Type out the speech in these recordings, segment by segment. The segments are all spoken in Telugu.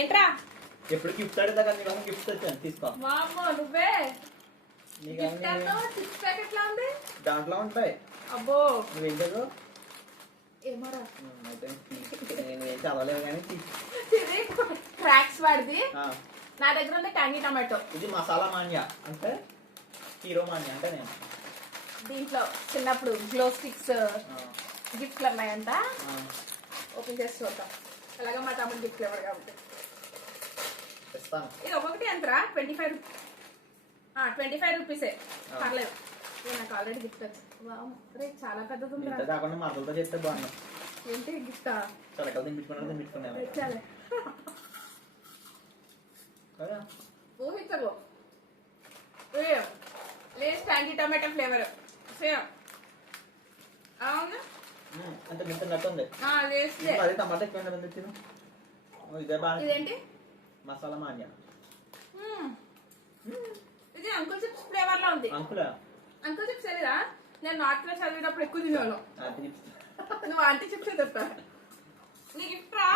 ఏంట్రా ఎప్పుడు గిఫ్ట్ అడిగితే కానీ నీకు గిఫ్ట్ వచ్చాను తీసుకో. మా అమ్మ నువ్వే చిప్స్ ప్యాకెట్ లా ఉంది. దాంట్లో ఉంటాయి. అబ్బో నువ్వేం చదువు? ఏమోరా నేను ఏం చదవలేదు కానీ ఇది క్రాక్స్ వాడిది. నా దగ్గర ఉంది ట్యాంగీ టమాటో. ఇది మసాలా మాన్యా అంటే హీరో మాన్యా అంటే నేను. దీంట్లో చిన్నప్పుడు గ్లో స్టిక్స్ గిఫ్ట్లు ఉన్నాయంట. ఓపెన్ చేసి చూద్దాం. అలాగే మా తమ్ముడు గిఫ్ట్లు ఎవరు కాబట్టి ఇది ఒక్కొక్కటి ఎంతరా? 25 రూపీసే. పర్లేదు నాకు ఆల్రెడీ గిఫ్ట్ వచ్చింది. చాలా పెద్దది ఉంది. కాకుండా మరలతో చెప్తే బాగున్నా. ఏంటి గిఫ్టా? చలకలు తినిపించుకున్నాను. ఊహించరు Lay's tangy tomato flavour same అవును. అంటే మింత నట్టు ఉంది. అదే టమాటా ఎక్కువ తిను. ఇదే బాగా. ఇదేంటి? మసాలా మాన్యా. ఇది అంకుల్ చిప్స్ ఫ్లేవర్ లో ఉంది. అంకుల్ చిప్స్ తెలీదా? నేను నార్త్ లో చదివేటప్పుడు ఎక్కువ తినేవాళ్ళం. నువ్వు ఆంటీ చిప్స్ తెస్తా. నీ గిఫ్ట్ రా.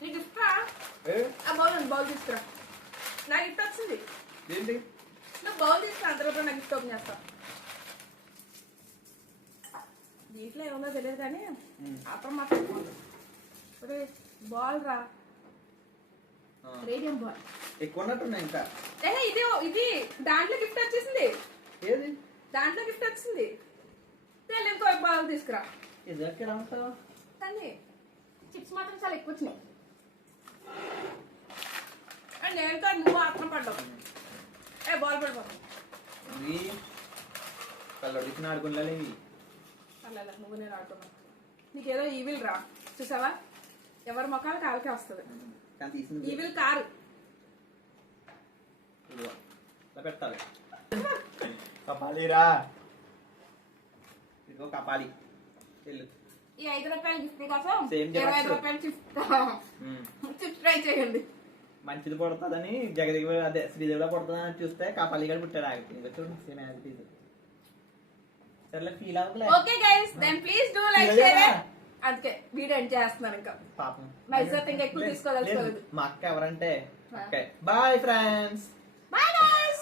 నీ గిఫ్ట్ రా. ఆ బౌల్ తీసుకురా. నా గిఫ్ట్ వచ్చింది. నువ్వు బౌల్ తీసుకురా. అంతలోపు నా గిఫ్ట్ ఓపెన్ చేస్తా. దీంట్లో ఏముందో తెలియదు కానీ అప్పుడు మాత్రం బాల్ రా. రేడియం బాల్ ఎక్కువ ఉన్నట్టున్నాయి. ఇంకా ఇది దాంట్లో గిఫ్ట్ వచ్చేసింది. ఏది దాంట్లో గిఫ్ట్ వచ్చింది. ఇంకో బాల్ తీసుకురా. కానీ చిప్స్ మాత్రం చాలా ఎక్కువ వచ్చినాయి. నేను కాదు నువ్వు ఆత్మ పడ్డావు. బాల్ పడిపోతావు. ఆడుకున్నాయి. నువ్వు నేను ఆడుకున్నా. నీకేదో ఈవిల్ రా. చూసావా ఎవరి మొక్కలు కాలకే వస్తుంది. ఈవిల్ కారు పెట్టాలి. కపాలిరా. ఇదిగో కపాలి. ఈ 5 రూపాయల గిఫ్ట్ కోసం 25 రూపాయల చిప్స్ ట్రై చేయండి. మంచిది పడుతుందని జగదిగి అదే శ్రీదేవిలో పడుతుందని చూస్తే కపాలి గడి పుట్టాడు. ఆగిపోయింది చూడండి. Same as it is. సర్లే ఫీల్ అవ్వలే. Okay guys then please do like share. అందుకే వీడియో ఎండ్ చేస్తున్నాను. ఇంకా పాపం మైసూర్ ఇంకా ఎక్కువ తీసుకోవాలి. మా అక్క ఎవరంటే బాయ్ ఫ్రెండ్స్. Bye guys.